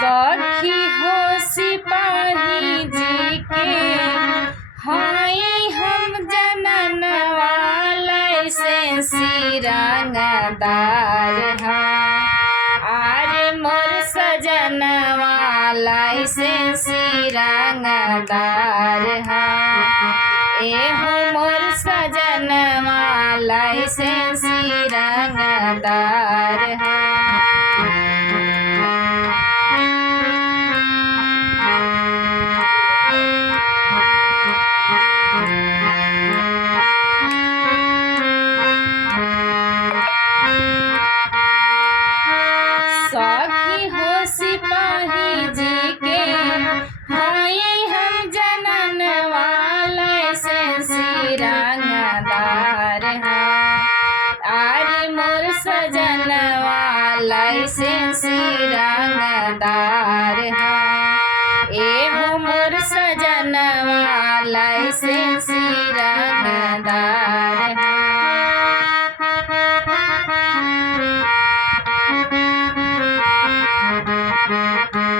सखी हो सिपाही जी के हाय हम जनन वाले से सिरंगदार आरे मोर सजन वाला से सिरंगदार एहो मोर सजन वाला से सिरंगदार सखी हो सिपाही जी के हाय हम जनन वाले से सिरंगदार आरे मोर सजन वाले से सिरंगदार एहो मोर सजन वाले से सिरंगदार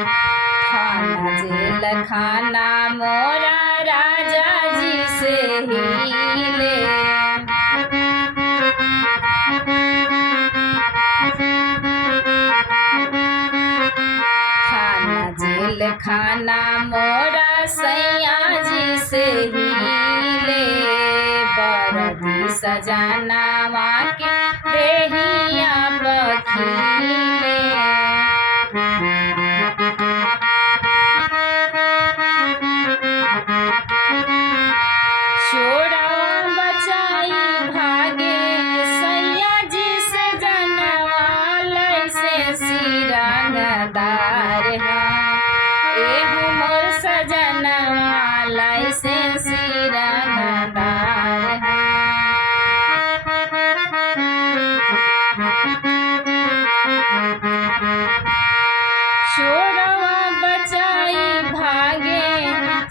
थाना जेल खाना मोरा राजा जी से हिले थाना जेल खाना मोरा सैया जी से हिले बरदी सजाना के देहिया बखीले छोड़वा बचाई भागे सैया जी से जनवाले से सिरंगदार एहो मोर सजन वाला से सिरंगदार छोड़वा बचाई भागे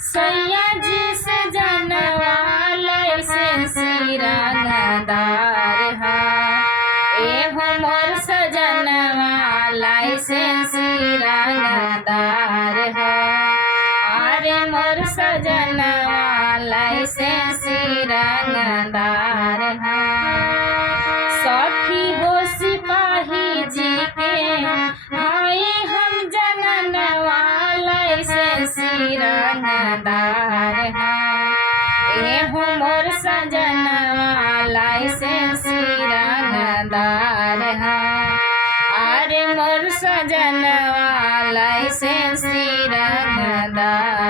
सैया जी से जनवाले से सिरंगदार एहो मोर सजन वाला से सिरंगदार आरे मोर सजन वाला से सिरंगदार सखी हो सिपाही जी के हाय हम जनन वाले से सिरंगदार एहो मोर सजन वाला से सिरंगदार आरे मोर सजन वाला से सिरंगदार।